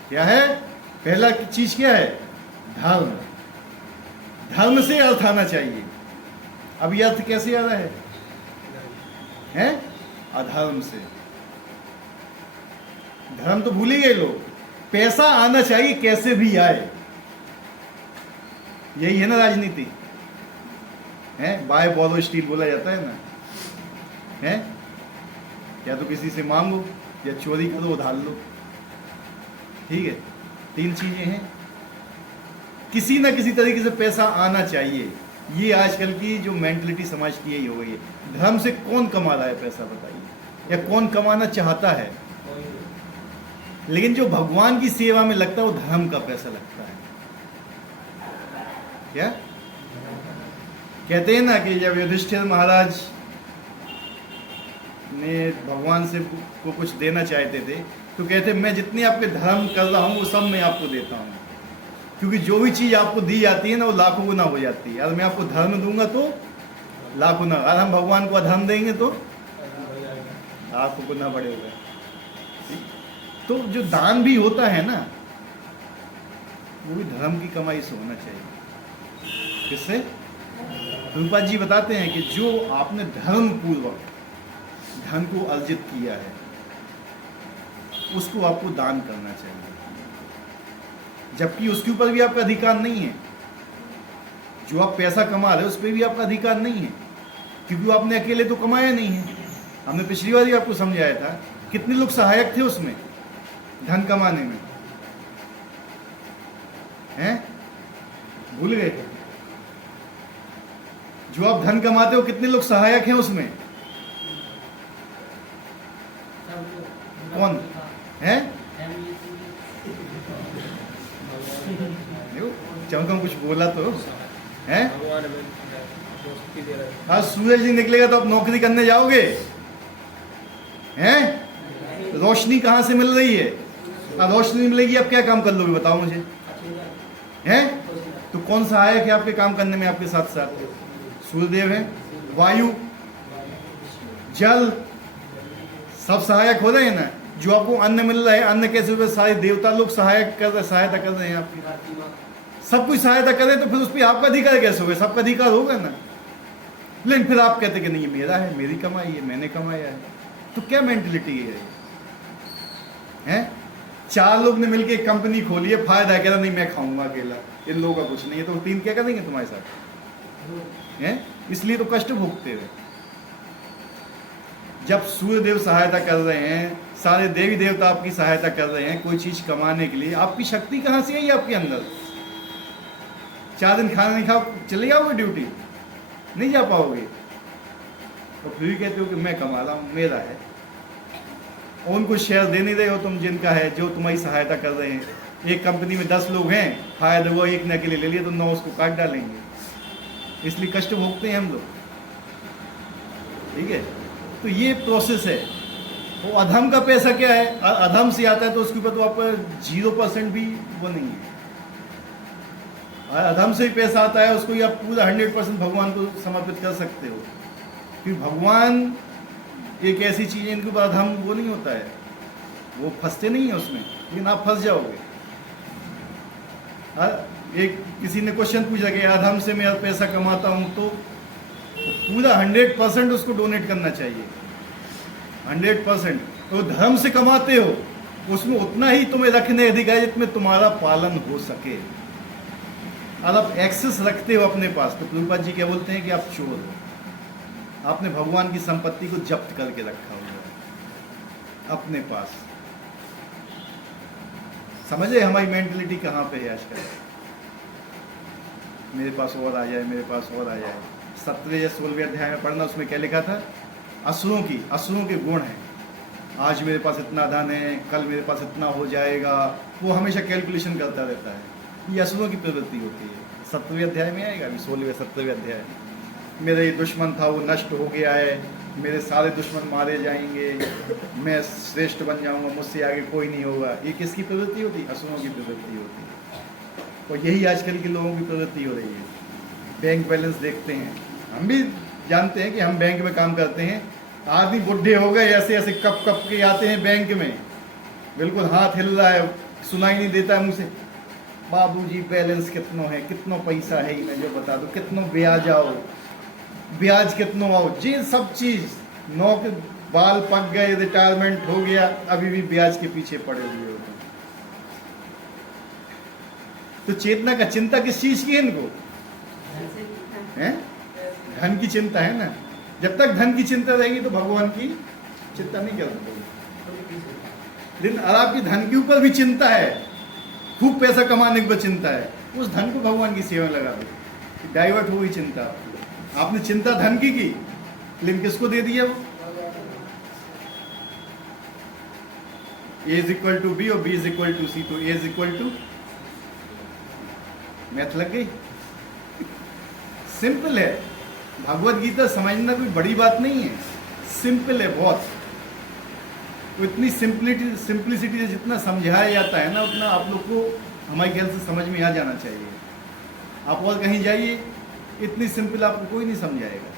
क्या है? पहला चीज क्या है? धर्म। धर्म से अर्थ आना चाहिए। अब ये अर्थ कैसे आ रहा है? हैं? अधर्म से। धर्म तो भूल ही गए लोग। पैसा आना चाहिए कैसे भी आए, यही है ना राजनीति। है बाय बोलो स्टील बोला जाता है ना, है? या तो किसी से मांगो, या चोरी करो, उधार लो। ठीक है, 3 चीजें हैं। किसी ना किसी तरीके से पैसा आना चाहिए। ये आजकल की जो मेंटलिटी समाज की यही हो गई है। धर्म से कौन कमा रहा है पैसा बताइए, या कौन कमाना चाहता है? लेकिन जो भगवान की सेवा में लगता है वो धर्म का पैसा लगता है। क्या कहते हैं ना कि जब युधिष्ठिर महाराज ने भगवान से को कुछ देना चाहते थे, तो कहते मैं जितने आपके धर्म कर रहा हूँ वो सब मैं आपको देता हूँ, क्योंकि जो भी चीज़ आपको दी जाती है ना वो लाखों गुना हो जाती है। अगर मैं आपको धर्म दूंगा तो लाखों गुना, अगर हम भगवान को अधर्म देंगे तो लाखों गुना बढ़ेगा। तो जो दान भी होता है ना वो भी धर्म की कमाई से होना चाहिए। किससे? प्रभुपाद जी बताते हैं कि जो आपने धर्म पूर्वक धन को अर्जित किया है उसको आपको दान करना चाहिए, जबकि उसके ऊपर भी आपका अधिकार नहीं है। जो आप पैसा कमा रहे हो उस पर भी आपका अधिकार नहीं है, क्योंकि वो आपने अकेले तो कमाया नहीं है। हमने पिछली बार ही आपको समझाया था कितने लोग सहायक थे उसमें धन कमाने में, हैं? भूल गए? जो आप धन कमाते हो कितने लोग सहायक हैं उसमें? कौन है? देखो चमकम कुछ बोला तो है। भगवान हमें दोस्ती दे रहे हैं। आज सूरज नहीं निकलेगा तो आप नौकरी करने जाओगे? हैं? रोशनी कहाँ से मिल रही है? रोशनी मिलेगी आप क्या काम कर लोगे बताओ मुझे? हैं? तो कौन सहायक है आपके काम करने में आपके साथ साथ? सूर्यदेव है, वायु, जल, सब सहायक हो रहे हैं ना। जो आपको अन्न मिल रहा है, अन्न कैसे हुए? सारे देवता लोग सहायता कर रहे हैं आपकी। सब कुछ सहायता करें तो फिर उस पर आपका अधिकार कैसे होगा? सबका अधिकार होगा ना। लेकिन फिर आप कहते कि नहीं मेरा है, मेरी कमाई है, मैंने कमाया है। तो क्या मेंटलिटी है? हैं? 4 लोग ने मिलकर एक कंपनी खोली है, फायदा कह रहा नहीं मैं खाऊंगा अकेला, इन लोगों का कुछ नहीं है, तो 3 क्या करेंगे तुम्हारे साथ? हैं? इसलिए तो कष्ट भोगते हुए। जब सूर्यदेव सहायता कर रहे हैं, सारे देवी देवता आपकी सहायता कर रहे हैं कोई चीज कमाने के लिए, आपकी शक्ति कहां से आई आपके अंदर? 4 दिन खाना नहीं खाओ चले जाओगे ड्यूटी? नहीं जा पाओगे। तो फिर भी कहते हो कि मैं कमा रहा हूं, मेरा है। और उनको शेयर दे नहीं रहे हो तुम जिनका है, जो तुम्हारी सहायता कर रहे हैं। एक कंपनी में 10 लोग हैं, फायदा हुआ एक ने अकेले ले लिया तो 9 उसको काट डालेंगे। इसलिए कष्ट भोगते हैं हम लोग। ठीक है, तो ये प्रोसेस है। वो अधम का पैसा क्या है? अधम से आता है तो उसके ऊपर तो आपका 0% भी वो नहीं है। अधम से ही पैसा आता है उसको ही आप पूरा 100% भगवान को समर्पित कर सकते हो, क्योंकि भगवान एक ऐसी चीज है इनके ऊपर अधम वो नहीं होता है, वो फंसते नहीं है उसमें, लेकिन आप फंस जाओगे। एक किसी ने क्वेश्चन पूछा कि अधम से मैं पैसा कमाता हूं तो पूरा 100% उसको डोनेट करना चाहिए। 100% तो धर्म से कमाते हो उसमें उतना ही तुम्हें रखने अधिकार जितने तुम्हारा पालन हो सके। अगर आप एक्सेस रखते हो अपने पास तो प्रभुपाद जी क्या बोलते हैं कि आप चोर हो। आपने भगवान की संपत्ति को जब्त करके रखा हुआ है अपने पास। समझे हमारी मेंटलिटी कहाँ पे है आजकल? मेरे पास और आ जाए, मेरे पास और आ जाए। 17 या 16वें अध्याय में पढ़ना, उसमें क्या लिखा था? असुरों के गुण हैं। आज मेरे पास इतना धन है, कल मेरे पास इतना हो जाएगा। वो हमेशा कैलकुलेशन करता रहता है। ये असुरों की प्रवृत्ति होती है। 17वें अध्याय में आएगा, अभी 16वें 17वें अध्याय। मेरा ये दुश्मन था वो नष्ट हो गया है, मेरे सारे दुश्मन मारे जाएंगे, मैं श्रेष्ठ बन जाऊंगा, मुझसे आगे कोई नहीं होगा। ये किसकी प्रवृत्ति होती है? असुरों की प्रवृत्ति होती है। और यही आजकल के लोगों की प्रवृत्ति हो रही है। बैंक बैलेंस देखते हैं, हम भी जानते हैं कि हम बैंक में काम करते हैं। आदमी बुढ़े हो गए, ऐसे ऐसे कप कप के आते हैं बैंक में, बिल्कुल हाथ हिल रहा है, सुनाई नहीं देता है मुझसे, बाबूजी बैलेंस कितना है, कितना पैसा है, मैं जो बता दूं, कितना ब्याज आओ, ब्याज कितना आओ जी, सब चीज। नौकरी बाल पक गए, रिटायरमेंट हो गया, अभी भी ब्याज के पीछे पड़े हुए होते हैं। तो चेतना का चिंता किस चीज की है इनको? है धन की चिंता है ना। जब तक धन की चिंता रहेगी तो भगवान की चिंता नहीं कर सकते। लेकिन अगर आपकी धन के ऊपर भी चिंता है, खूब पैसा कमाने के ऊपर चिंता है, उस धन को भगवान की सेवा में लगा दो, डाइवर्ट हो गई चिंता। आपने चिंता धन की लेकिन किसको दे दिया? वो A = B और B = C, तो A = मैथ लग गई। सिंपल है, भगवत गीता समझना कोई बड़ी बात नहीं है, सिंपल है बहुत। तो इतनी सिंप्लिसिटी से जितना समझाया जाता है ना, उतना आप लोग को हमारे ख्याल से समझ में आ जाना चाहिए। आप और कहीं जाइए, इतनी सिंपल आपको कोई नहीं समझाएगा।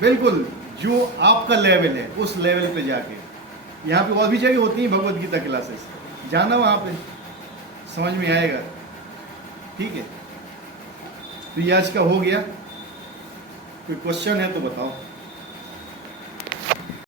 बिल्कुल जो आपका लेवल है उस लेवल पे जाके, यहाँ पे और भी जगह होती हैं भगवत गीता क्लासेस, जाना वहाँ पे समझ में आएगा। ठीक है, तो ये आज का हो गया। कोई क्वेश्चन है तो बताओ।